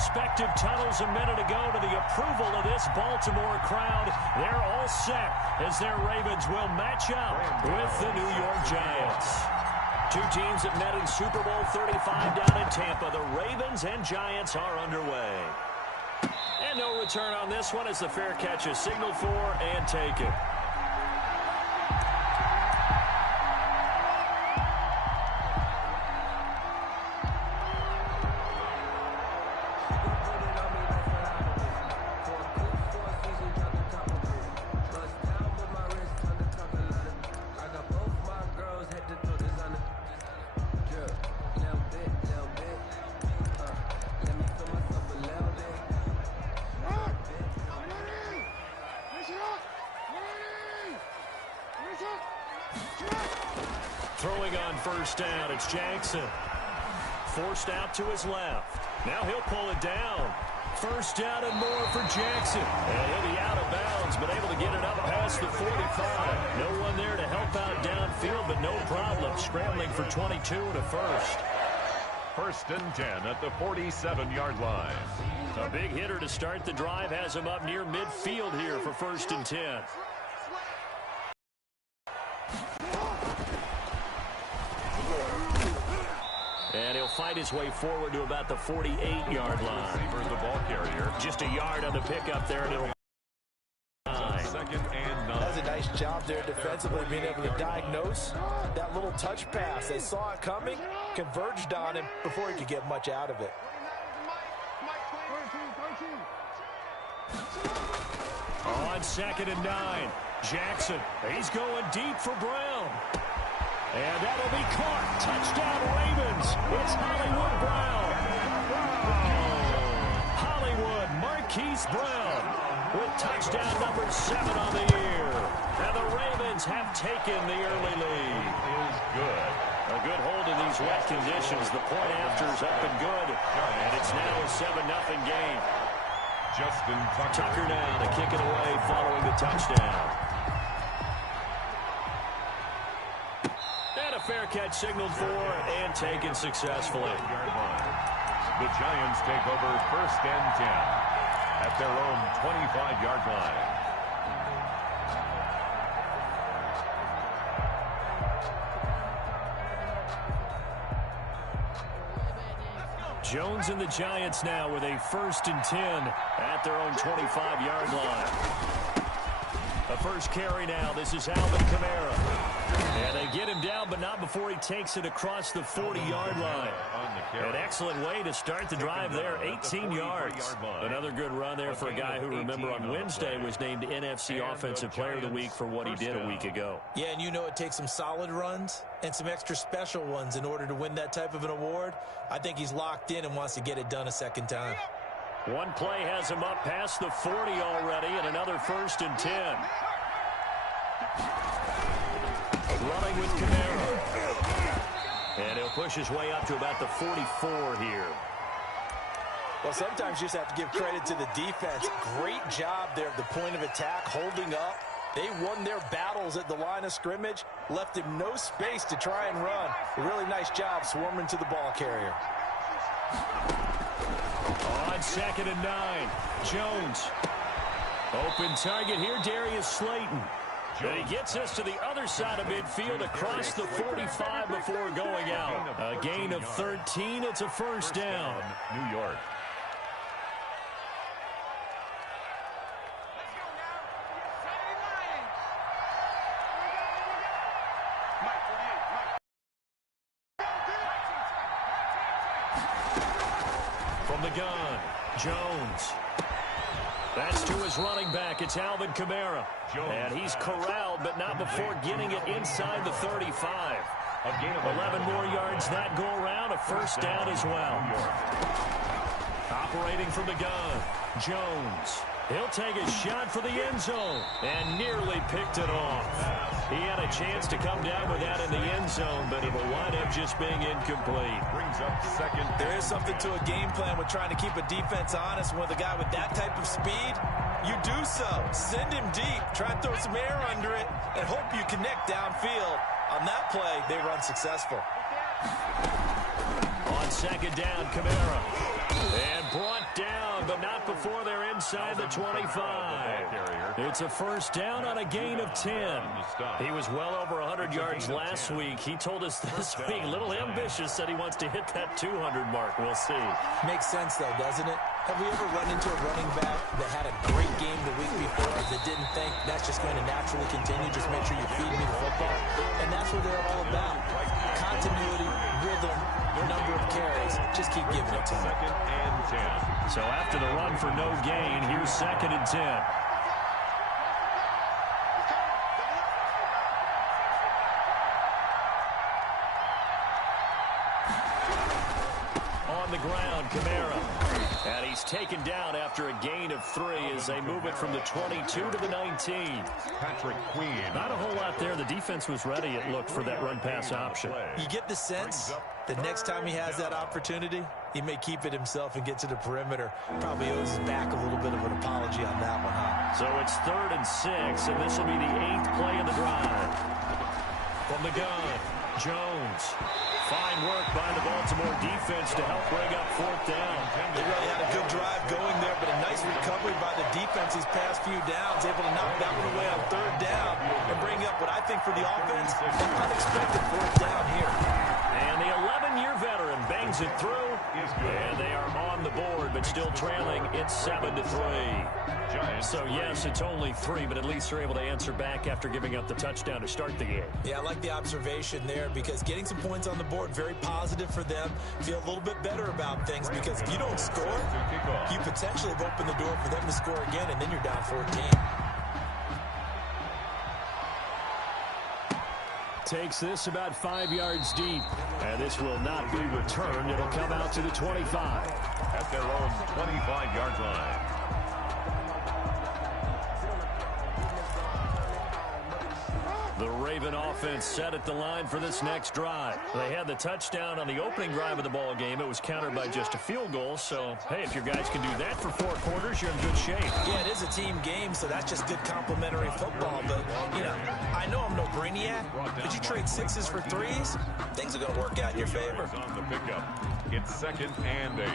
respective tunnels a minute ago to the approval of this Baltimore crowd. They're all set as their Ravens will match up with the New York Giants. Two teams that met in Super Bowl 35 down in Tampa. The Ravens and Giants are underway. And no return on this one as the fair catch is signaled for and taken. Throwing on first down, it's Jackson. Forced out to his left. Now he'll pull it down. First down and more for Jackson. And he'll be out of bounds, but able to get it up past the 45. No one there to help out downfield, but no problem. Scrambling for 22 and a first. First and 10 at the 47-yard line. A big hitter to start the drive has him up near midfield here for first and 10. And he'll fight his way forward to about the 48-yard line. The ball carrier. Just a yard on the pickup there, and it'll second and 9. That's a nice job there defensively, being able to diagnose that little touch pass. They saw it coming, converged on him before he could get much out of it. On second and 9, Jackson. He's going deep for Brown. And that'll be caught. Touchdown Ravens. It's Hollywood Brown. Hollywood Marquise Brown with touchdown number 7 on the year. And the Ravens have taken the early lead. Is good. A good hold in these wet conditions. The point after's up and good. And it's now a 7-0 game. Justin Tucker now to kick it away following the touchdown. Fair catch signaled for and taken successfully. The Giants take over first and 10 at their own 25-yard line. Jones and the Giants now with a first and 10 at their own 25-yard line. A first carry now. This is Alvin Kamara. And they get him down, but not before he takes it across the 40-yard line. An excellent way to start the drive there, 18 yards. Another good run there for a guy who, remember, on Wednesday was named NFC Offensive Player of the Week for what he did a week ago. Yeah, and you know it takes some solid runs and some extra special ones in order to win that type of an award. I think he's locked in and wants to get it done a second time. One play has him up past the 40 already, and another first and 10. Running with Kamara. And he'll push his way up to about the 44 here. Well, sometimes you just have to give credit to the defense. Great job there at the point of attack, holding up. They won their battles at the line of scrimmage, left him no space to try and run. A really nice job swarming to the ball carrier. On second and 9, Jones. Open target here, Darius Slayton. But he gets us to the other side of midfield across the 45 before going out. A gain of 13. It's a first down. New York. From the gun, Jones. That's to his running back. It's Alvin Kamara. And he's corralled, but not before getting it inside the 35. 11 more yards that go around. A first down as well. Operating from the gun, Jones. He'll take a shot for the end zone and nearly picked it off. He had a chance to come down with that in the end zone, but it will wind up just being incomplete. Brings up second. There is something to a game plan with trying to keep a defense honest. With a guy with that type of speed, you do so. Send him deep. Try and throw some air under it and hope you connect downfield. On that play, they run successful. On second down, Kamara. And brought the 25. It's a first down on a gain of 10. He was well over 100 yards last week. He told us this week, a little ambitious, said he wants to hit that 200 mark. We'll see. Makes sense, though, doesn't it? Have we ever run into a running back that had a great game the week before that didn't think that's just going to naturally continue? Just make sure you feed me the football. And that's what they're all about. Continuity, rhythm, number of carries. Just keep giving it to them. 2nd and 10. So after the run for no gain, here's 2nd and 10. On the ground, Kamara. And he's taken down after a gain of 3 as they move it from the 22 to the 19. Patrick Queen. Not a whole lot there. The defense was ready, it looked, for that run-pass option. You get the sense the next time he has that opportunity, he may keep it himself and get to the perimeter. Probably owes his back a little bit of an apology on that one, huh? So it's 3rd and 6, and this will be the 8th play of the drive. From the gun, Jones. Fine work by the Baltimore defense to help bring up 4th down. They really had a good drive going there, but a nice recovery by the defense these past few downs, able to knock that one away on 3rd down and bring up what I think for the offense, an unexpected 4th down here. And the 11-year veteran bangs it through, and they are on the board, but still trailing. It's 7-3. So, yes, it's only 3, but at least they're able to answer back after giving up the touchdown to start the game. Yeah, I like the observation there because getting some points on the board, very positive for them. Feel a little bit better about things because if you don't score, you potentially have opened the door for them to score again, and then you're down 14. Takes this about 5 yards deep, and this will not be returned. It'll come out to the 25. At their own 25-yard line. The Raven offense set at the line for this next drive. They had the touchdown on the opening drive of the ball game. It was countered by just a field goal. So, hey, if your guys can do that for 4 quarters, you're in good shape. Yeah, it is a team game, so that's just good complementary football. But, you know, I know I'm no brainiac, but you trade 6s for 3s, things are going to work out in your favor. On the pickup. It's 2nd and 8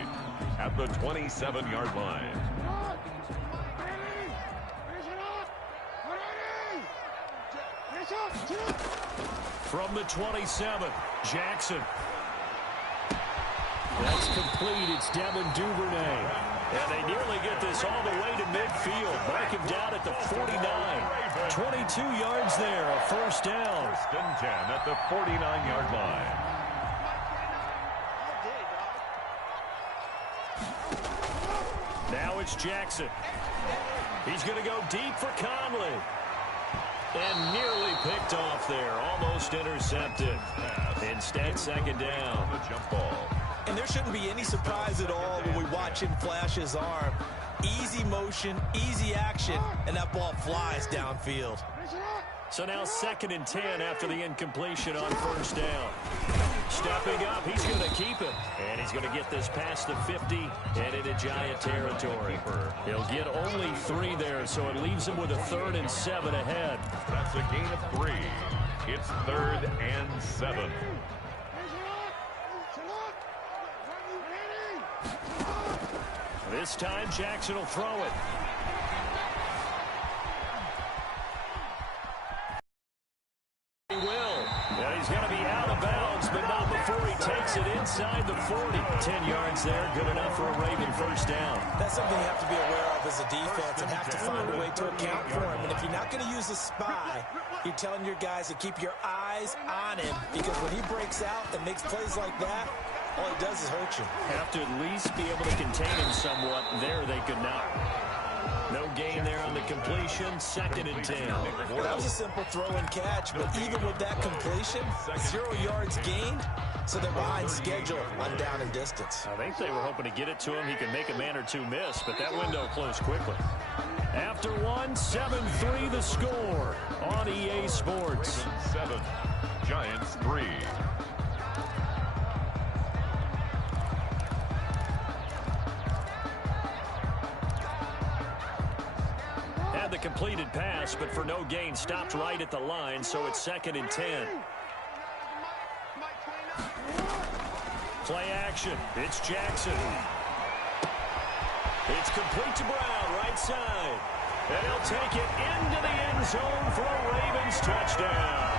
at the 27-yard line. From the 27, Jackson. That's complete. It's Devin Duvernay. And they nearly get this all the way to midfield. Mark him down at the 49. 22 yards there, a 1st down. 1st and 10 at the 49-yard line. Now it's Jackson. He's going to go deep for Conley. And nearly picked off there. Almost intercepted. Instead, 2nd down. The jump ball. And there shouldn't be any surprise at all when we watch him flash his arm. Easy motion, easy action, and that ball flies downfield. So now 2nd and 10 after the incompletion on 1st down. Stepping up, he's going to keep it. And he's going to get this past the 50 and into Giant territory. He'll get only 3 there, so it leaves him with a 3rd and 7 ahead. That's a gain of 3. It's 3rd and 7. This time, Jackson will throw it. He will. And he's going to be out of bounds, but not before he takes it inside the 40. 10 yards there, good enough for a Raven 1st down. That's something you have to be aware of as a defense and have to find a way to account for him. And if you're not going to use a spy, you're telling your guys to keep your eyes on him because when he breaks out and makes plays like that, all he does is hurt you. Have to at least be able to contain him somewhat. There they could not. No gain there on the completion. 2nd and 10. That was a simple throw and catch, but even with that completion, 0 yards gained, so they're behind schedule on down and distance. I think they were hoping to get it to him. He could make a man or 2 miss, but that window closed quickly. After 7-3 the score on EA Sports. 7, Giants 3. The completed pass, but for no gain, stopped right at the line, so it's 2nd and 10. Play action. It's Jackson. It's complete to Brown, right side. And he'll take it into the end zone for a Ravens touchdown.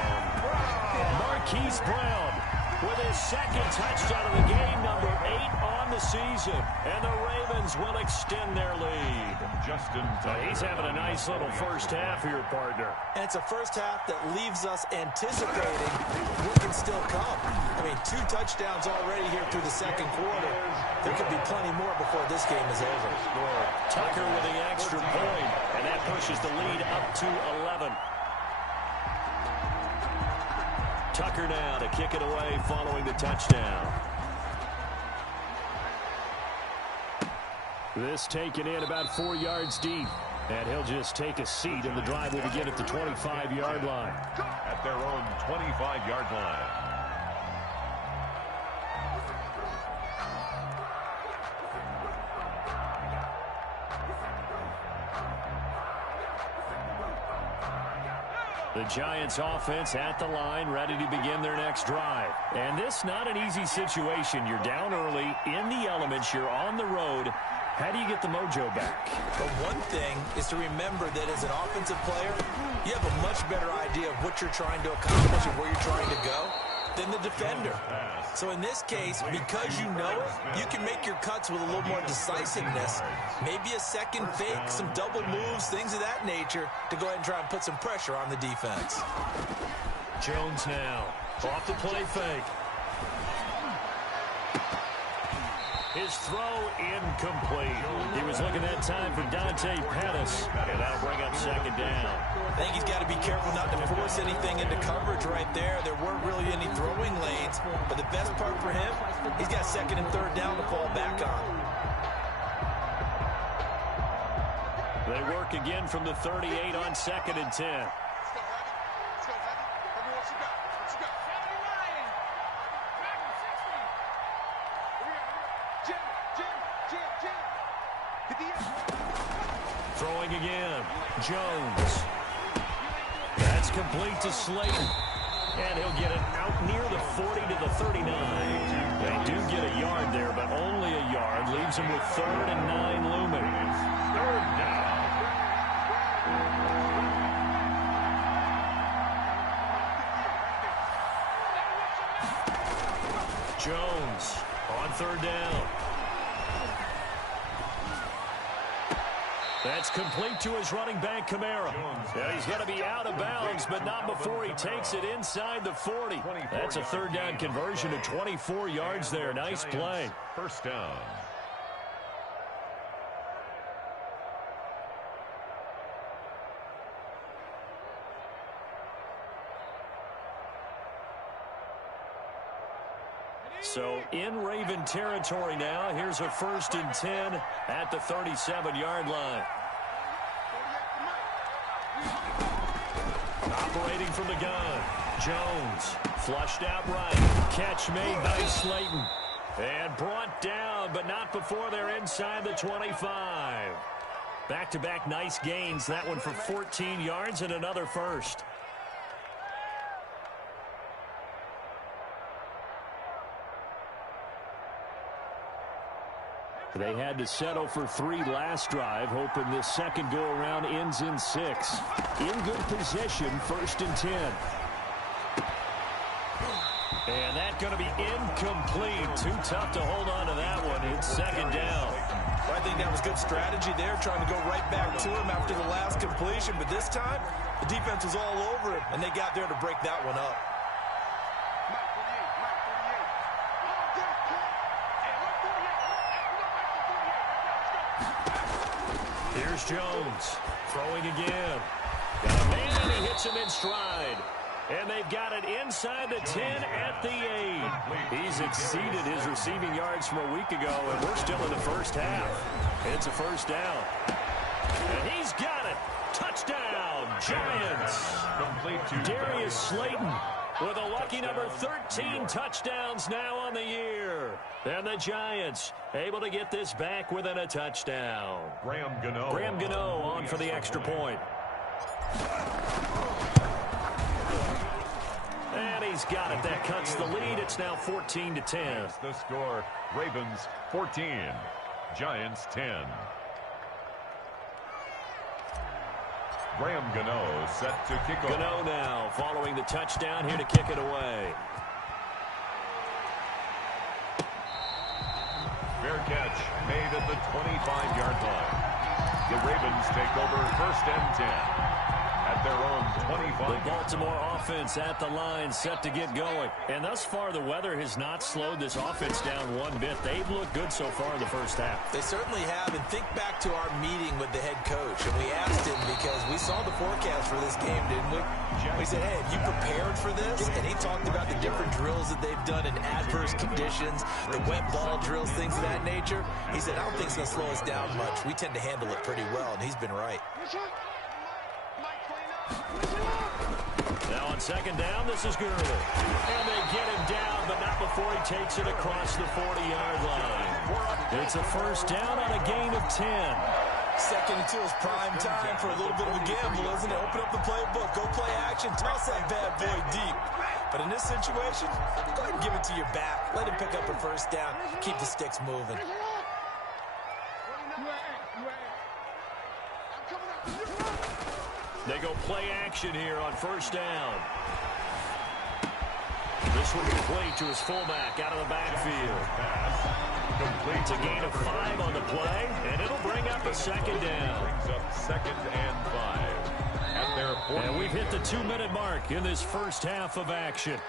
Marquise Brown with his second touchdown of the game, number 8 on the season. And the Ravens will extend their lead. He's having a nice little first half here, partner. And it's a first half that leaves us anticipating what can still come. I mean, 2 touchdowns already here through the second quarter. There could be plenty more before this game is over. Tucker with the extra point, and that pushes the lead up to 11. Tucker now to kick it away following the touchdown. This taken in about 4 yards deep. And he'll just take a seat, and the drive will begin at the 25-yard line. At their own 25-yard line. The Giants offense at the line, ready to begin their next drive. And this not an easy situation. You're down early, in the elements, you're on the road. How do you get the mojo back? But one thing is to remember that as an offensive player, you have a much better idea of what you're trying to accomplish and where you're trying to go than the defender. So in this case, because you know it, you can make your cuts with a little more decisiveness. Maybe a second fake, some double moves, things of that nature to go ahead and try and put some pressure on the defense. Jones now off the play fake. His throw incomplete. He was looking that time for Dante Pettis, and that'll bring up second down. I think he's got to be careful not to force anything into coverage right there. There weren't really any throwing lanes, but the best part for him, he's got second and third down to fall back on. They work again from the 38 on second and 10. Throwing again. Jones. That's complete to Slayton. And he'll get it out near the 40 to the 39. They do get a yard there, but only a yard. Leaves him with 3rd and 9 looming. 3rd down. Jones on 3rd down. That's complete to his running back, Kamara. Yeah, he's going to be out of bounds, but not before he takes it inside the 40. That's a 3rd down conversion to 24 yards there. Nice play. First down. So in Raven territory now. Here's a 1st and 10 at the 37-yard line. Operating from the gun. Jones flushed out right. Catch made by Slayton. And brought down, but not before they're inside the 25. Back-to-back nice gains. That one for 14 yards and another first. They had to settle for 3 last drive, hoping this second go-around ends in 6. In good position, 1st and 10. And that's going to be incomplete. Too tough to hold on to that one. It's 2nd down. Well, I think that was good strategy there, trying to go right back to him after the last completion. But this time, the defense was all over him, and they got there to break that one up. Here's Jones throwing again. Got a man, and he hits him in stride. And they've got it inside the 10 at the 8. He's exceeded his receiving yards from a week ago, and we're still in the first half. It's a 1st down. And he's got it. Touchdown, Giants. Darius Slayton with a lucky number 13 touchdowns now on the year. And the Giants able to get this back within a touchdown. Graham Gano on for the extra point. And he's got it. That cuts the lead. It's now 14 to 10. The score, Ravens 14, Giants 10. Graham Gano set to kick off. Gano now following the touchdown here to kick it away. Fair catch made at the 25-yard line. The Ravens take over 1st and 10 at their own 25. The Baltimore offense at the line set to get going. And thus far, the weather has not slowed this offense down one bit. They've looked good so far in the first half. They certainly have. And think back to our meeting with the head coach. And we asked him because we saw the forecast for this game, didn't we? We said, hey, have you prepared for this? And he talked about the different drills that they've done in adverse conditions, the wet ball drills, things of that nature. He said, I don't think it's going to slow us down much. We tend to handle it pretty well, and he's been right. Now on 2nd down, this is Gurley. And they get him down, but not before he takes it across the 40-yard line. It's a 1st down on a gain of 10. 2nd and 2 is prime time for a little bit of a gamble, isn't it? Open up the playbook, go play action, toss that bad boy deep. But in this situation, go ahead and give it to your back. Let him pick up a 1st down. Keep the sticks moving. They go play action here on 1st down. This one complete to his fullback out of the backfield. It's a gain of 5 on the play, and it'll bring up a 2nd down. Brings up 2nd and 5 at their 40. And we've hit the 2-minute mark in this first half of action.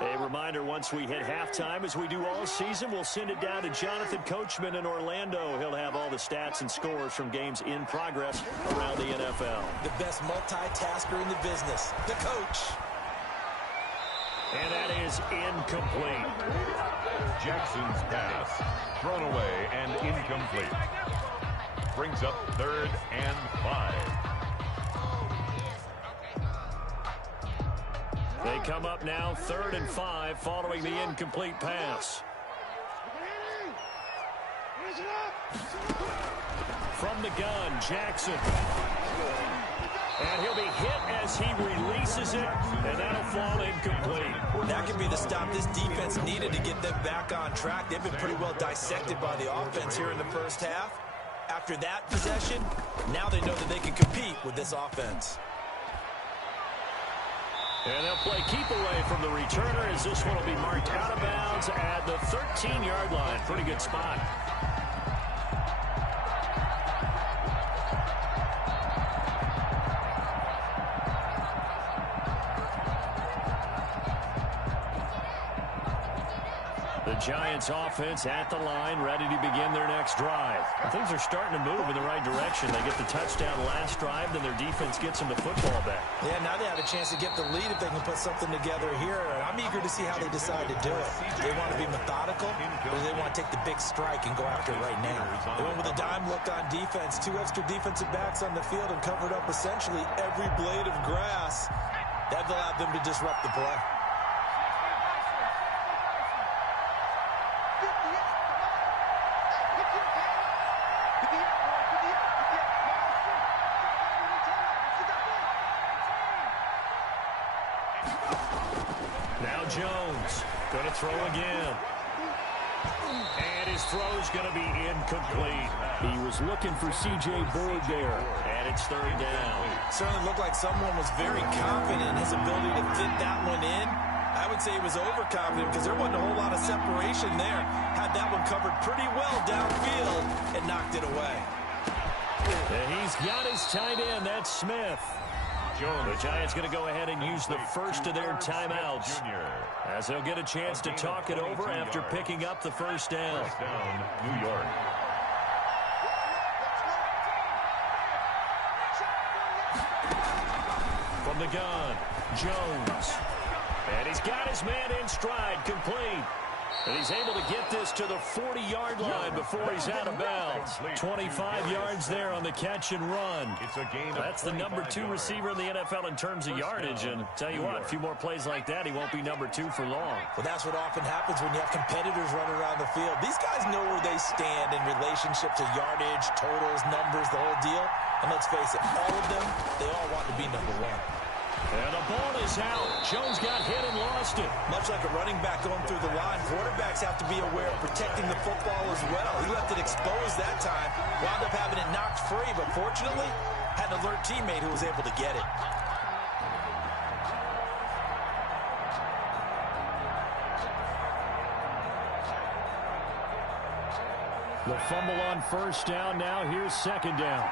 A reminder, once we hit halftime, as we do all season, we'll send it down to Jonathan Coachman in Orlando. He'll have all the stats and scores from games in progress around the NFL. The best multitasker in the business, the coach. And that is incomplete. Jackson's pass thrown away and incomplete. Brings up 3rd and 5. They come up now 3rd and 5 following the incomplete pass. From the gun, Jackson. And he'll be hit as he releases it, and that'll fall incomplete. That could be the stop this defense needed to get them back on track. They've been pretty well dissected by the offense here in the first half. After that possession, now they know that they can compete with this offense. And they'll play keep away from the returner as this one will be marked out of bounds at the 13-yard line. Pretty good spot. The Giants offense at the line, ready to begin their next drive. Things are starting to move in the right direction. They get the touchdown last drive, then their defense gets them the football back. Yeah, now they have a chance to get the lead if they can put something together here. I'm eager to see how they decide to do it. They want to be methodical, or they want to take the big strike and go after it right now. They went with a dime look on defense, 2 extra defensive backs on the field and covered up essentially every blade of grass. That allowed them to disrupt the play. Now Jones going to throw again. And his throw's going to be incomplete. He was looking for C.J. Board there. And it's 3rd down. Certainly looked like someone was very confident in his ability to fit that one in. I would say he was overconfident because there wasn't a whole lot of separation there. Had that one covered pretty well downfield and knocked it away. And he's got his tight end. That's Smith. The Giants going to go ahead and use the first of their timeouts as they'll get a chance to talk it over after picking up the 1st down. First down, New York. From the gun, Jones. And he's got his man in stride, complete. And he's able to get this to the 40-yard line before he's out of bounds. 25 yards there on the catch and run. That's the number 2 receiver in the NFL in terms of yardage. And tell you what, a few more plays like that, he won't be number 2 for long. Well, that's what often happens when you have competitors running around the field. These guys know where they stand in relationship to yardage, totals, numbers, the whole deal. And let's face it, all of them, they all want to be number 1. And the ball is out. Jones got hit and lost it. Much like a running back going through the line, quarterbacks have to be aware of protecting the football as well. He left it exposed that time, wound up having it knocked free, but fortunately, had an alert teammate who was able to get it. The fumble on first down. Now here's second down.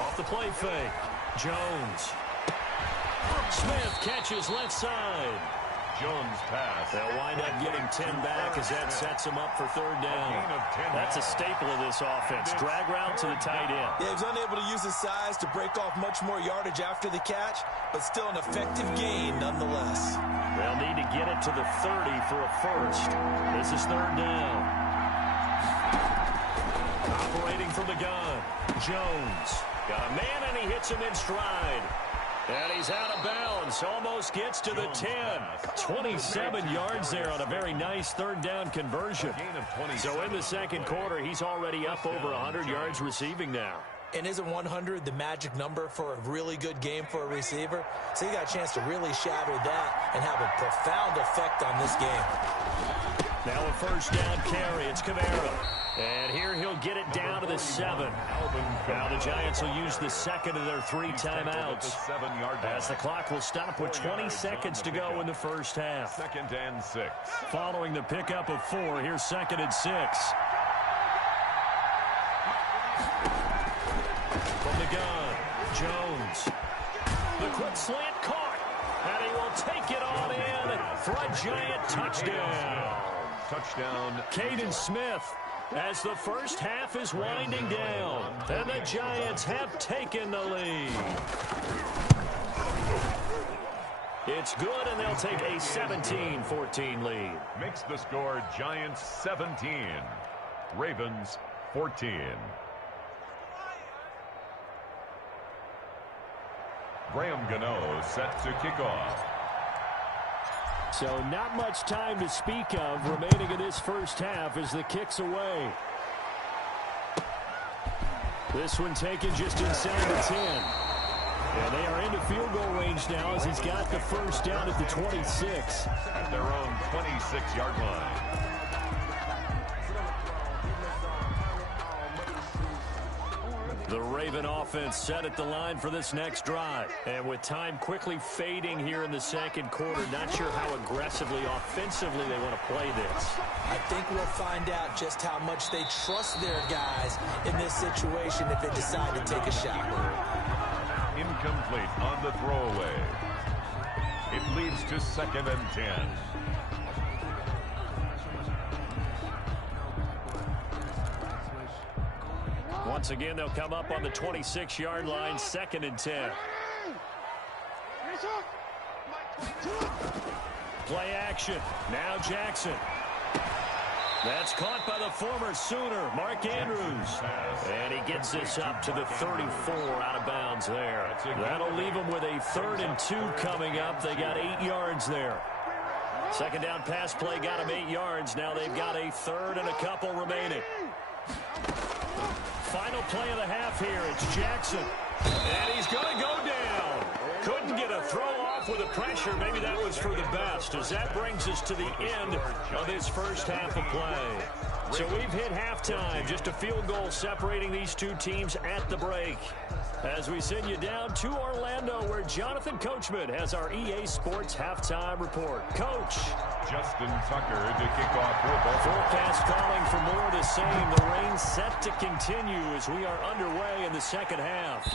Off the play fake. Jones. Smith catches left side. Jones pass. They'll wind up getting 10 back as that sets him up for third down. That's a staple of this offense. Drag route to the tight end. Yeah, he was unable to use his size to break off much more yardage after the catch, but still an effective gain nonetheless. They'll need to get it to the 30 for a first. This is third down. Operating from the gun. Jones. Got a man, and he hits him in stride. And he's out of bounds. Almost gets to the 10. 27 yards there on a very nice third down conversion. So in the second quarter, he's already up over 100 yards receiving now. And isn't 100 the magic number for a really good game for a receiver? So he got a chance to really shatter that and have a profound effect on this game. Now a first down carry. It's Kamara. And here he'll get it down to the 7. Now the Giants will use the second of their 3 timeouts, as the clock will stop with 20 seconds to go in the first half. 2nd and 6. Following the pickup of 4, here's 2nd and 6. From the gun, Jones. The quick slant caught, and he will take it on in for a Giant touchdown. Touchdown. Caden Smith, as the first half is winding down, and the Giants have taken the lead. It's good, and they'll take a 17-14 lead. Makes the score Giants 17, Ravens 14. Graham Gano set to kick off. So not much time to speak of remaining in this first half as the kick's away. This one taken just inside the 10. And they are into field goal range now as he's got the first down at the 26. At their own 26-yard line. The Raven offense set at the line for this next drive. And with time quickly fading here in the second quarter, not sure how aggressively, offensively they want to play this. I think we'll find out just how much they trust their guys in this situation if they decide to take a shot. Incomplete on the throwaway. It leads to 2nd and 10. Once again, they'll come up on the 26-yard line, 2nd and 10. Play action. Now Jackson. That's caught by the former Sooner, Mark Andrews. And he gets this up to the 34 out of bounds there. That'll leave them with a 3rd and 2 coming up. They got 8 yards there. Second down pass play got them 8 yards. Now they've got a 3rd and a couple remaining. Final play of the half here. It's Jackson. And he's going to go down. Couldn't get a throw off with the pressure. Maybe that was for the best, as that brings us to the end of this first half of play. So we've hit halftime. Just a field goal separating these two teams at the break. As we send you down to Orlando, where Jonathan Coachman has our EA Sports halftime report. Coach. Justin Tucker to kick off football. Forecast calling for more of the same. The rain set to continue as we are underway in the second half.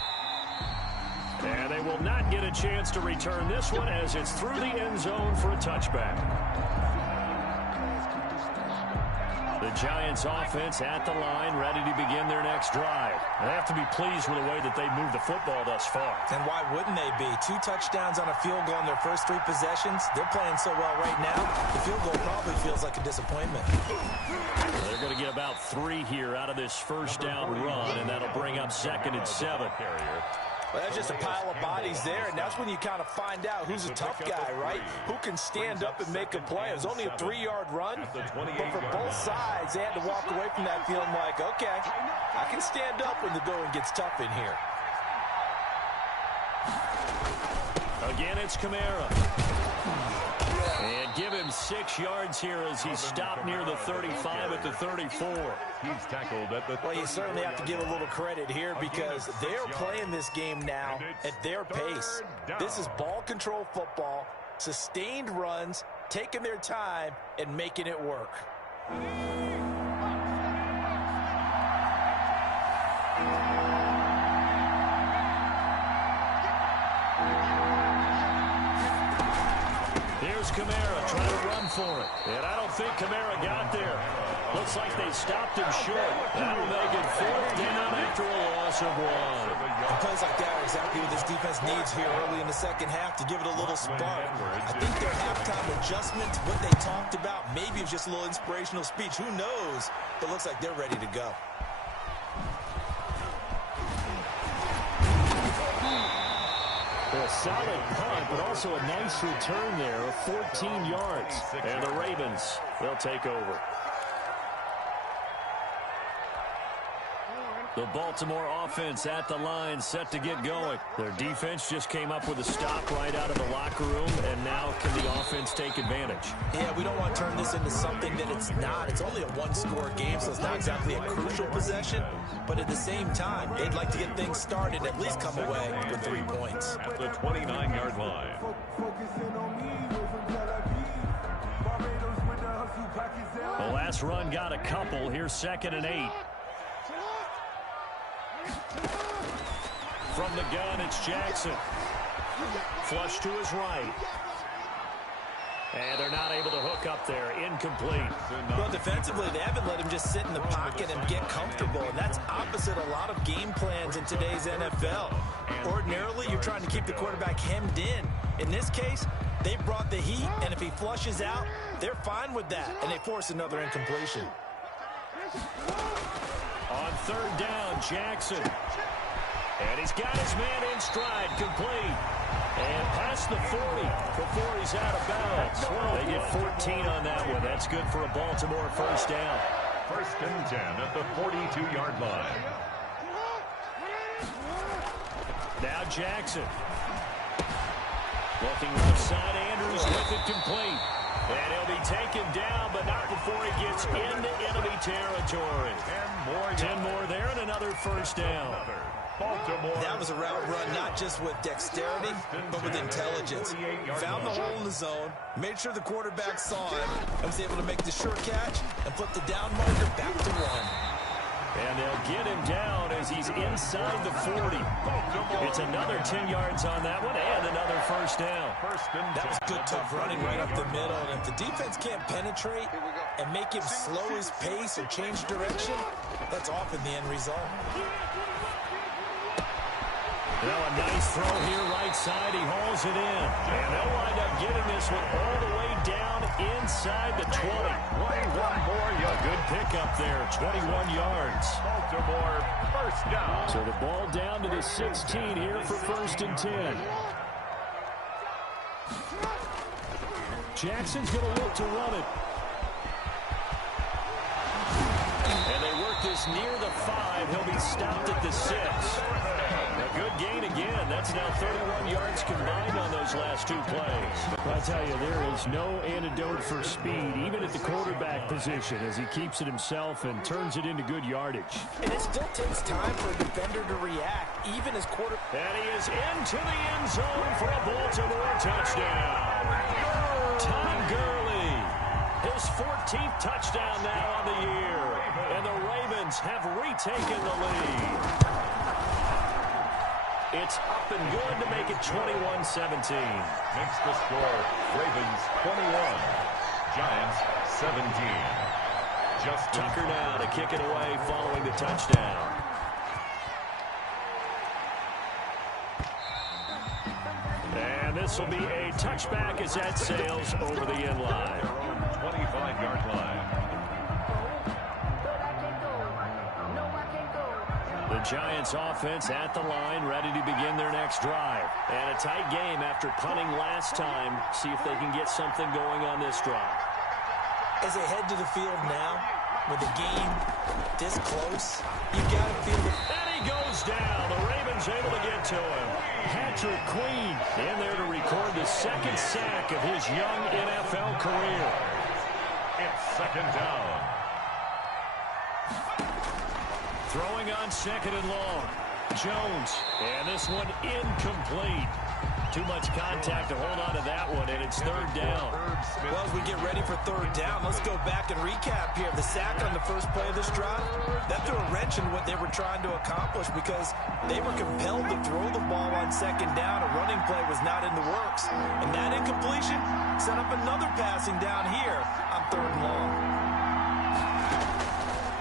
And they will not get a chance to return this one as it's through the end zone for a touchback. The Giants offense at the line, ready to begin their next drive. They have to be pleased with the way that they moved the football thus far. And why wouldn't they be? 2 touchdowns on a field goal in their first 3 possessions. They're playing so well right now, the field goal probably feels like a disappointment. They're going to get about 3 here out of this first down run, and that'll bring up 2nd and 7. Well, that's just a pile of bodies there, and that's when you kind of find out who's a tough guy, right? Who can stand up and make a play. It was only a 3-yard run, but for both sides, they had to walk away from that feeling like, okay, I can stand up when the going gets tough in here. Again, it's Kamara. And give him 6 yards here as he stopped near the 35 at the 34. He's tackled at the 30. Well, you certainly have to give a little credit here because they're playing this game now at their pace. This is ball control football, sustained runs, taking their time, and making it work. Here's Kamara trying to run for it. And I don't think Kamara got there. Looks like they stopped him short. That'll make it 4th down after a loss of 1. Plays like that are exactly what this defense needs here early in the second half to give it a little spark. I think their halftime adjustment, what they talked about, maybe it's just a little inspirational speech. Who knows? But it looks like they're ready to go. A solid punt, but also a nice return there of 14 yards. And the Ravens, they'll take over. The Baltimore offense at the line, set to get going. Their defense just came up with a stop right out of the locker room, and now can the offense take advantage? Yeah, we don't want to turn this into something that it's not. It's only a one-score game, so it's not exactly a crucial possession. But at the same time, they'd like to get things started, at least come away with 3 points. At the 29-yard line. The last run got a couple. Here's 2nd and 8. From the gun, it's Jackson. Flush to his right. And they're not able to hook up there. Incomplete. Well, defensively, they haven't let him just sit in the pocket and get comfortable. And that's opposite a lot of game plans in today's NFL. Ordinarily, you're trying to keep the quarterback hemmed in. In this case, they brought the heat, and if he flushes out, they're fine with that. And they force another incompletion. On 3rd down, Jackson. And he's got his man in stride, complete. And past the 40 before he's out of bounds. They get 14 on that one. That's good for a Baltimore 1st down. 1st and 10 at the 42-yard line. Now Jackson. Looking left side, Andrews with it complete. And he'll be taken down, but not before he gets into enemy territory. 10 more there and another 1st down. Baltimore. That was a route run, not just with dexterity, but with intelligence. Found the hole in the zone, made sure the quarterback saw him, and was able to make the short catch and put the down marker back to 1. And they'll get him down as he's inside the 40. It's another 10 yards on that one and another 1st down. That was good, tough running right up the middle. And if the defense can't penetrate and make him slow his pace or change direction, that's often the end result. Now a nice throw here right side. He hauls it in. And they'll wind up getting this one all the way down inside the 20. 21 more yards. Good pickup there, 21 yards. Baltimore 1st down. So the ball down to the 16 here for 1st and 10. Jackson's going to look to run it. And they work this near the 5. He'll be stopped at the 6. A good gain again. That's now 31 yards combined on those last 2 plays. I tell you, there is no antidote for speed, even at the quarterback position, as he keeps it himself and turns it into good yardage. And it still takes time for a defender to react, even as quarterback. And he is into the end zone for a Baltimore touchdown. Todd Gurley, his 14th touchdown now on the year. And the Ravens have retaken the lead. It's up and good to make it 21-17. Makes the score Ravens 21, Giants 17. Just Tucker now to kick it away following the touchdown. And this will be a touchback as that sails over the end line. 25-yard line. The The Giants offense at the line, ready to begin their next drive. And a tight game after punting last time. See if they can get something going on this drive. As they head to the field now, with the game this close, you've got to feel the... And he goes down. The Ravens able to get to him. Patrick Queen in there to record the second sack of his young NFL career. It's second down. Throwing on second and long. Jones. And this one incomplete. Too much contact to hold on to that one, and it's third down. Well, as we get ready for third down, let's go back and recap here. The sack on the first play of this drive, that threw a wrench in what they were trying to accomplish because they were compelled to throw the ball on second down. A running play was not in the works. And that incompletion set up another passing down here on third and long.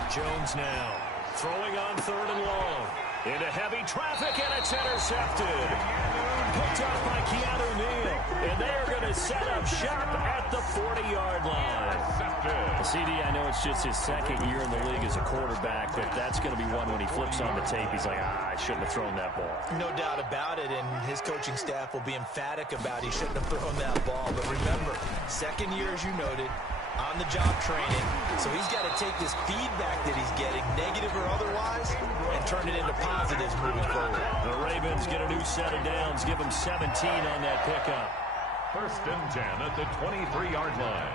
Jones now throwing on third and long. Into heavy traffic, and it's intercepted. Picked up by Keanu Neal. And they are going to set up shop at the 40-yard line. CD, I know it's just his second year in the league as a quarterback, but that's going to be one when he flips on the tape. He's like, I shouldn't have thrown that ball. No doubt about it, and his coaching staff will be emphatic about he shouldn't have thrown that ball. But remember, second year, as you noted, on-the-job training. So he's got to take this feedback that he's getting, negative or otherwise, and turn it into positives moving forward. The Ravens get a new set of downs, give them 17 on that pickup. First and 10 at the 23-yard line.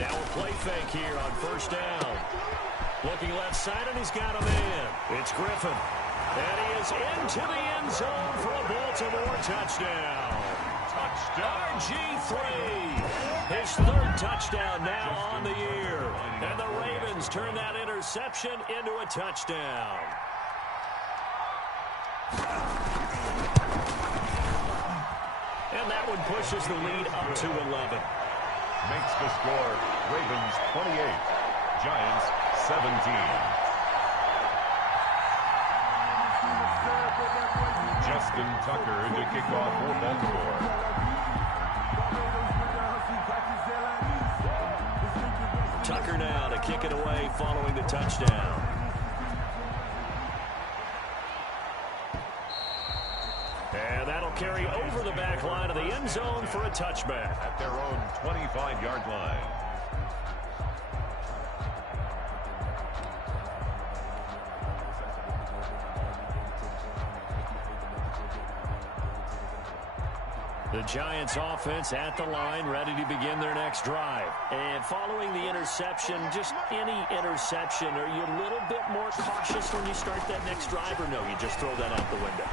Now a play fake here on first down. Looking left side, and he's got a man. It's Griffin. And he is into the end zone for a Baltimore touchdown. RG3, his third touchdown now on the year. And the Ravens turn that interception into a touchdown. And that one pushes the lead up to 11. Makes the score Ravens 28, Giants 17. Justin Tucker to kick off for Baltimore. Tucker now to kick it away following the touchdown. And that'll carry over the back line of the end zone for a touchback. At their own 25-yard line. The Giants offense at the line, ready to begin their next drive. And following the interception, just any interception, are you a little bit more cautious when you start that next drive, or no, you just throw that out the window?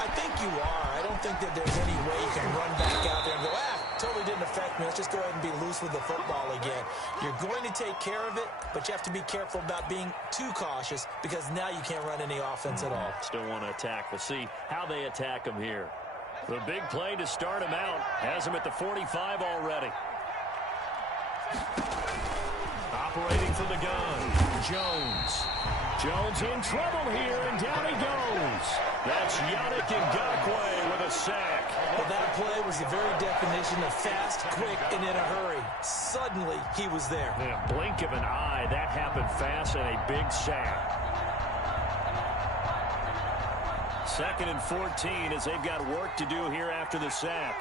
I think you are. I don't think that there's any way you can run back out there and go, totally didn't affect me. Let's just go ahead and be loose with the football again. You're going to take care of it, but you have to be careful about being too cautious because now you can't run any offense at all. Still want to attack. We'll see how they attack him here. The big play to start him out has him at the 45 already. Operating from the gun, Jones. Jones in trouble here, and down he goes. That's Yannick Ngakoue with a sack. Well, that play was the very definition of fast, quick, and in a hurry. Suddenly, he was there. In a blink of an eye, that happened fast and a big sack. Second and 14 as they've got work to do here after the sack.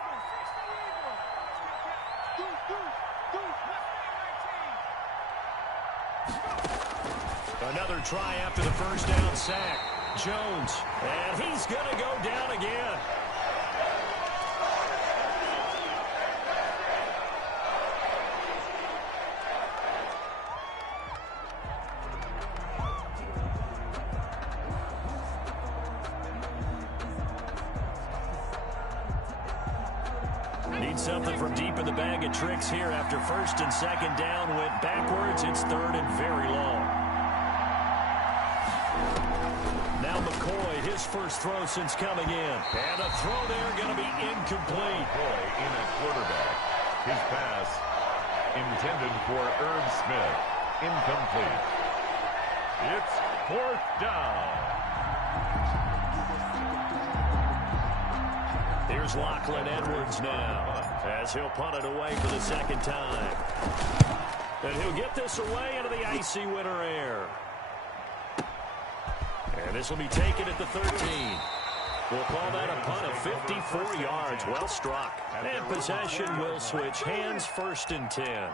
Another try after the first down sack. Jones, and he's going to go down again. Need something from deep in the bag of tricks here after first and second down went backwards. It's third and very long. Now McCoy, his first throw since coming in. And a throw there going to be incomplete. McCoy in at quarterback. His pass intended for Irv Smith. Incomplete. It's fourth down. Here's Lachlan Edwards now as he'll punt it away for the second time. And he'll get this away into the icy winter air. And this will be taken at the 13. We'll call that a punt of 54 yards. Well struck. And possession will switch hands, 1st and 10.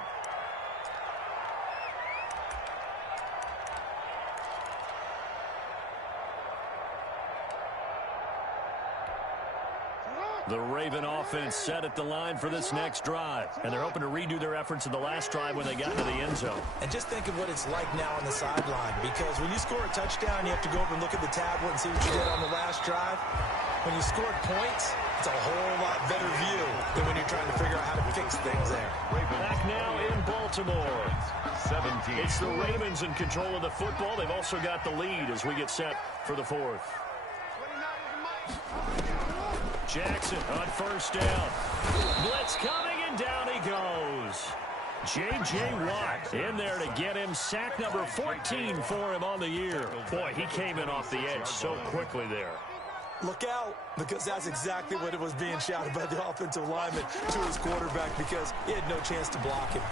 The Raven offense set at the line for this next drive. And they're hoping to redo their efforts in the last drive when they got into the end zone. And just think of what it's like now on the sideline. Because when you score a touchdown, you have to go over and look at the tablet and see what you did on the last drive. When you scored points, it's a whole lot better view than when you're trying to figure out how to fix things there. Back now in Baltimore. 17. It's the Ravens in control of the football. They've also got the lead as we get set for the 4th. Jackson on 1st down. Blitz coming, and down he goes. J.J. Watt in there to get him. Sack number 14 for him on the year. Boy, he came in off the edge so quickly there. Look out, because that's exactly what it was being shouted by the offensive lineman to his quarterback, because he had no chance to block him.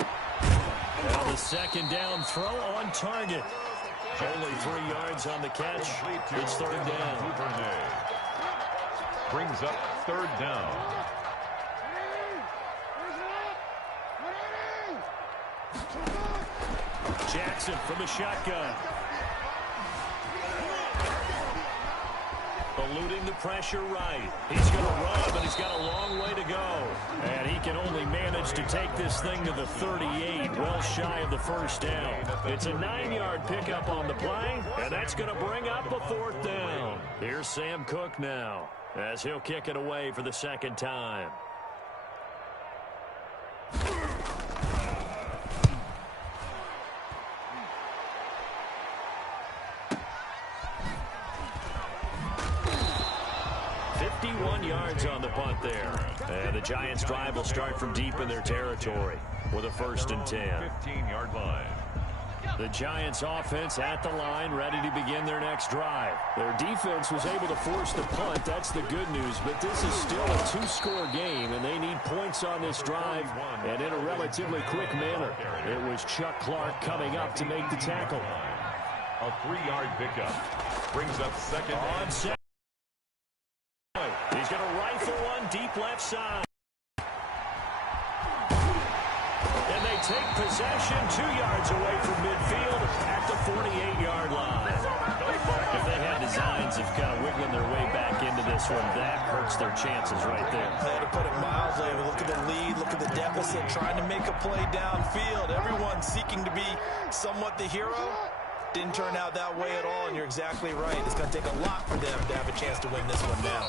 Now the 2nd down throw on target. Only 3 yards on the catch. It's 3rd down. Brings up 3rd down. Jackson from the shotgun. Eluding the pressure right. He's going to run, but he's got a long way to go. And he can only manage to take this thing to the 38, well shy of the 1st down. It's a 9-yard pickup on the play, and that's going to bring up a 4th down. Here's Sam Cook now, as he'll kick it away for the 2nd time. Yards on the punt there. And the Giants' drive will start from deep in their territory with a 1st and 10. 15-yard line. The Giants' offense at the line, ready to begin their next drive. Their defense was able to force the punt. That's the good news. But this is still a 2-score game, and they need points on this drive, and in a relatively quick manner. It was Chuck Clark coming up to make the tackle. A 3-yard pickup. Brings up 2nd on second. He's going to rifle one deep left side. And they take possession 2 yards away from midfield at the 48-yard line. If they had designs of kind of wiggling their way back into this one, that hurts their chances right there. They had to put it mildly. Look at the lead, look at the deficit, trying to make a play downfield. Everyone seeking to be somewhat the hero. Didn't turn out that way at all, and you're exactly right. It's going to take a lot for them to have a chance to win this one now.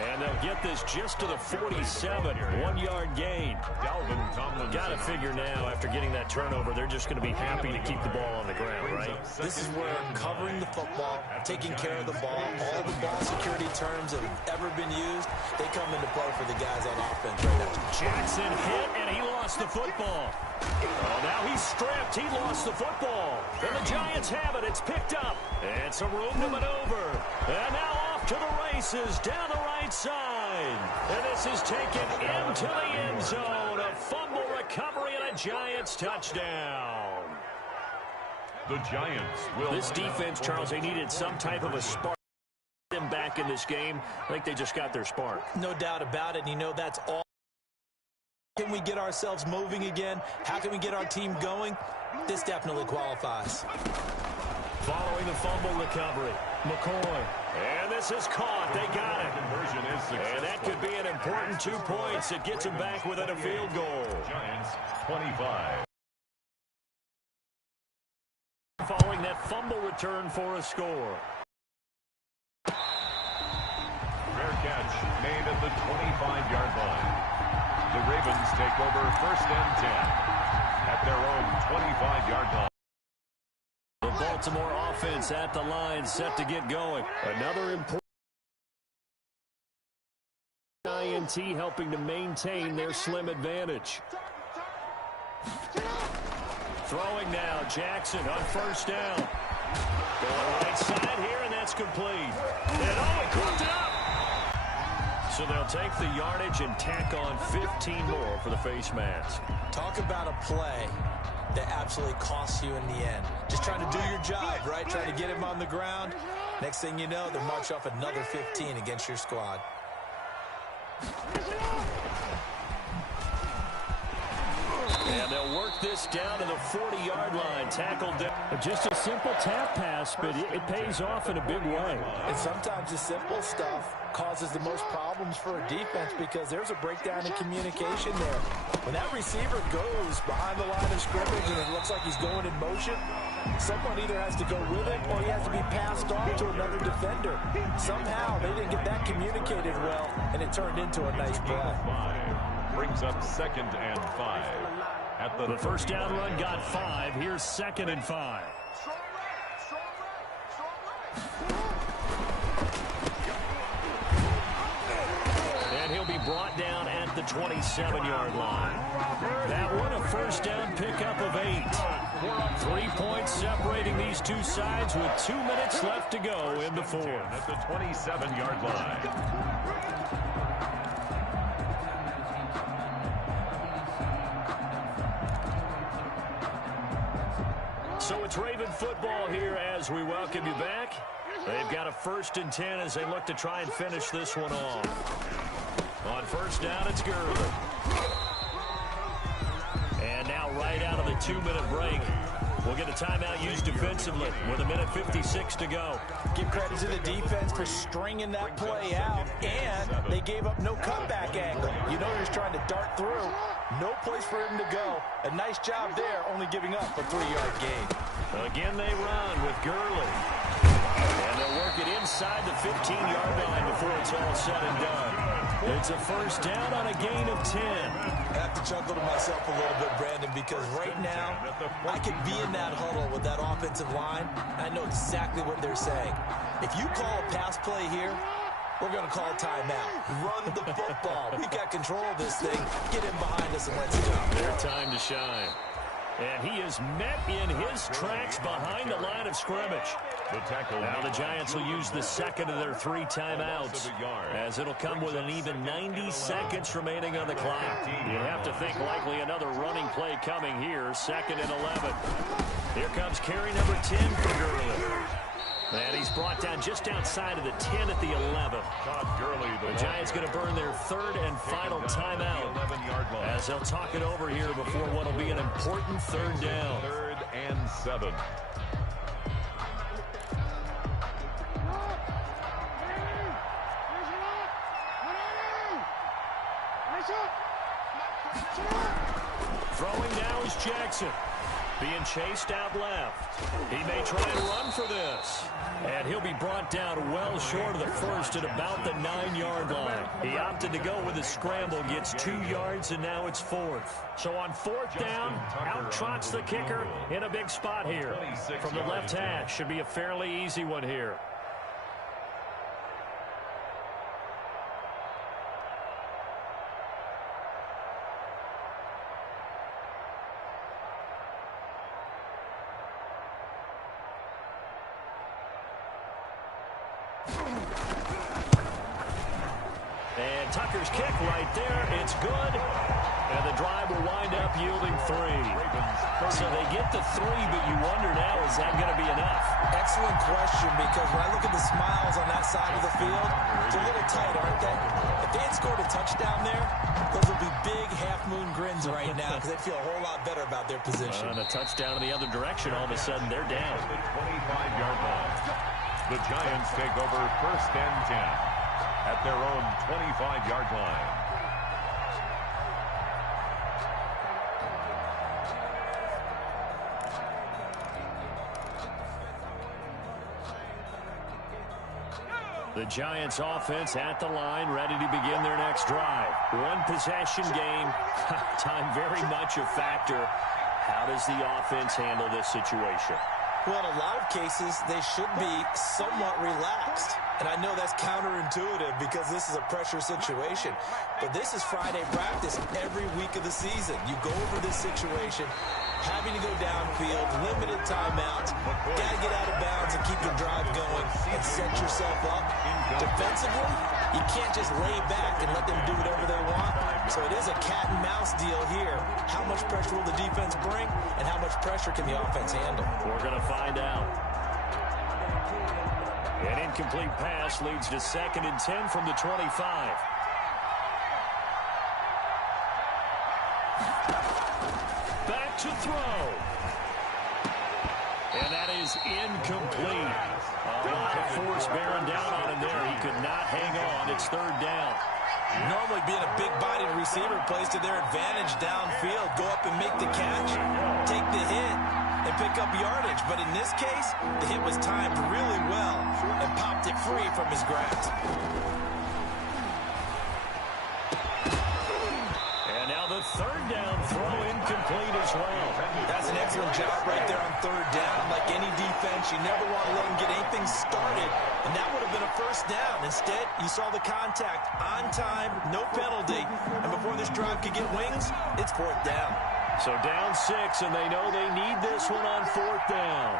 And they'll get this just to the 47, 1-yard gain. Got to figure now, after getting that turnover, they're just going to be happy to keep the ball on the ground, right? This is where covering the football, taking care of the ball, all the ball security terms that have ever been used, they come into play for the guys on offense right now. Jackson hit, and he lost the football. Oh, now he's stripped. He lost the football. And the Giants have it. It's picked up. And some room to maneuver. And now off to the races down the right side. And this is taken into the end zone. A fumble recovery and a Giants touchdown. The Giants will. This defense, Charles, they needed some type of a spark. Them back in this game. I think they just got their spark. No doubt about it. And you know that's all. Can we get ourselves moving again? How can we get our team going? This definitely qualifies. Following the fumble recovery, McCoy. And this is caught. They got it. Conversion is successful. And that could be an important 2 points. It gets them back within a field goal. Giants 25. Following that fumble return for a score. Fair catch made at the 25-yard line. The Ravens take over 1st and 10 at their own 25-yard line. The Baltimore offense at the line, set to get going. Another important INT helping to maintain their slim advantage. Throwing now, Jackson on 1st down. Going right side here, and that's complete. And he cooked it up. So they'll take the yardage and tack on 15 more for the face mask. Talk about a play that absolutely costs you in the end. Just trying to do your job, right? Trying to get him on the ground. Next thing you know, they'll march off another 15 against your squad. And they'll work this down to the 40-yard line. Tackled down. Just a simple tap pass, but it pays off in a big way. And sometimes the simple stuff causes the most problems for a defense because there's a breakdown in communication there. When that receiver goes behind the line of scrimmage and it looks like he's going in motion, someone either has to go with him or he has to be passed on to another defender. Somehow they didn't get that communicated well, and it turned into a nice play. Brings up 2nd and 5. At the first down run got 5. Here's 2nd and 5. And he'll be brought down at the 27-yard line. That one a first down pickup of 8. 3 points separating these two sides with 2 minutes left to go in the fourth. At the 27-yard line. So it's Raven football here as we welcome you back. They've got a 1st and 10 as they look to try and finish this one off. On first down, it's Gurley. And now right out of the 2-minute break, we'll get a timeout used defensively with 1:56 to go. Give credit to the defense for stringing that play out, and they gave up no cutback angle. You know he's trying to dart through. No place for him to go. A nice job there, only giving up a 3-yard gain. Again, they run with Gurley. And they'll work it inside the 15-yard line before it's all said and done. It's a first down on a gain of 10. I have to chuckle to myself a little bit, Brandon, because right now I could be in that huddle with that offensive line. I know exactly what they're saying. If you call a pass play here, we're going to call a timeout. Run the football. We've got control of this thing. Get in behind us and let's go. Their time to shine. And he is met in his tracks behind the line of scrimmage. Now the Giants will use the second of their 3 timeouts, as it'll come with an even 90 seconds remaining on the clock. You have to think likely another running play coming here. 2nd and 11. Here comes carry number 10 for Gurley. And he's brought down just outside of the 10 at the 11. The Giants going to burn their 3rd and final timeout as they'll talk it over here before what will be an important 3rd down. 3rd and 7. Throwing now is Jackson. Being chased out left. He may try and run for this. And he'll be brought down well short of the first at about the 9-yard line. He opted to go with a scramble, gets 2 yards, and now it's 4th. So on 4th down, out trots the kicker in a big spot here. From the left hash, should be a fairly easy one here. And Tucker's kick right there. It's good. And the drive will wind up yielding 3. So they get the 3, but you wonder now, is that going to be enough? Excellent question, because when I look at the smiles on that side of the field, it's a little tight, aren't they? If they had scored a touchdown there, those would be big half-moon grins right now because they'd feel a whole lot better about their position. And a touchdown in the other direction, all of a sudden they're down. The 25-yard line. The Giants take over 1st and 10 at their own 25-yard line. The Giants offense at the line, ready to begin their next drive. 1 possession game. Time very much a factor. How does the offense handle this situation? Well, in a lot of cases, they should be somewhat relaxed. And I know that's counterintuitive because this is a pressure situation. But this is Friday practice every week of the season. You go over this situation, having to go downfield, limited timeouts, got to get out of bounds and keep your drive going and set yourself up. Defensively, You can't just lay back and let them do whatever they want. So it is a cat and mouse deal here. How much pressure will the defense bring, and how much pressure can the offense handle? We're going to find out. An incomplete pass leads to 2nd and 10 from the 25. Back to throw. And that is incomplete. A lot of force bearing down on him there. He could not hang on. It's 3rd down. Normally being a big-bodied receiver plays to their advantage downfield. Go up and make the catch, take the hit, and pick up yardage. But in this case, the hit was timed really well and popped it free from his grasp. And now the 3rd down throw incomplete as well. That's an excellent job right there on 3rd down. Like any defense, you never want to let them get anything started, and that would have been a 1st down. Instead, you saw the contact on time, no penalty, and before this drive could get wings, it's 4th down. So down 6, and they know they need this one on 4th down.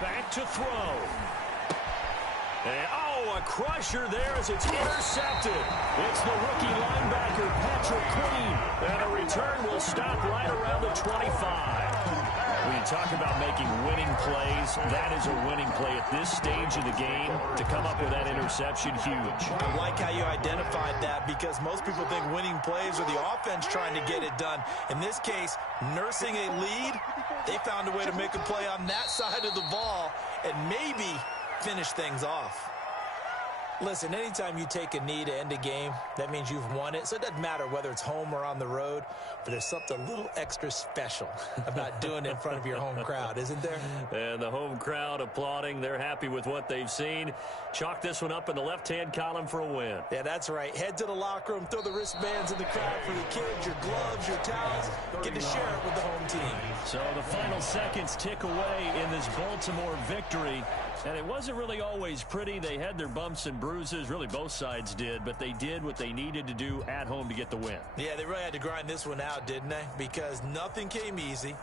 Back to throw. And, a crusher there as it's intercepted. It's the rookie linebacker, Patrick Queen. And a return will stop right around the 25. When you talk about making winning plays, that is a winning play at this stage of the game. To come up with that interception, huge. I like how you identified that, because most people think winning plays are the offense trying to get it done. In this case, nursing a lead, they found a way to make a play on that side of the ball and maybe finish things off. Listen, anytime you take a knee to end a game, that means you've won it. So it doesn't matter whether it's home or on the road, but there's something a little extra special about doing it in front of your home crowd, isn't there? And the home crowd applauding. They're happy with what they've seen. Chalk this one up in the left-hand column for a win. Yeah, that's right. Head to the locker room, throw the wristbands in the crowd for the kids, your gloves, your towels. Get to share it with the home team. So the final seconds tick away in this Baltimore victory. And it wasn't really always pretty. They had their bumps and bruises. Really, both sides did. But they did what they needed to do at home to get the win. Yeah, they really had to grind this one out, didn't they? Because nothing came easy.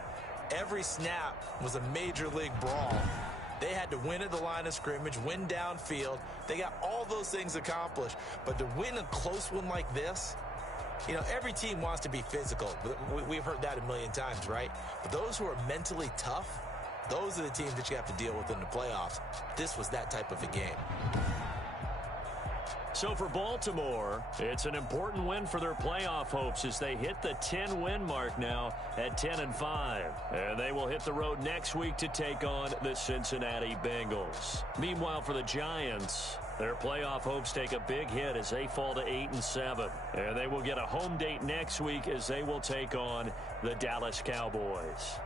Every snap was a major league brawl. They had to win at the line of scrimmage, win downfield. They got all those things accomplished. But to win a close one like this, you know, every team wants to be physical. We've heard that a million times, right? But those who are mentally tough, those are the teams that you have to deal with in the playoffs. This was that type of a game. So for Baltimore, it's an important win for their playoff hopes as they hit the 10-win mark now at 10-5. And they will hit the road next week to take on the Cincinnati Bengals. Meanwhile, for the Giants, their playoff hopes take a big hit as they fall to 8-7. And they will get a home date next week as they will take on the Dallas Cowboys.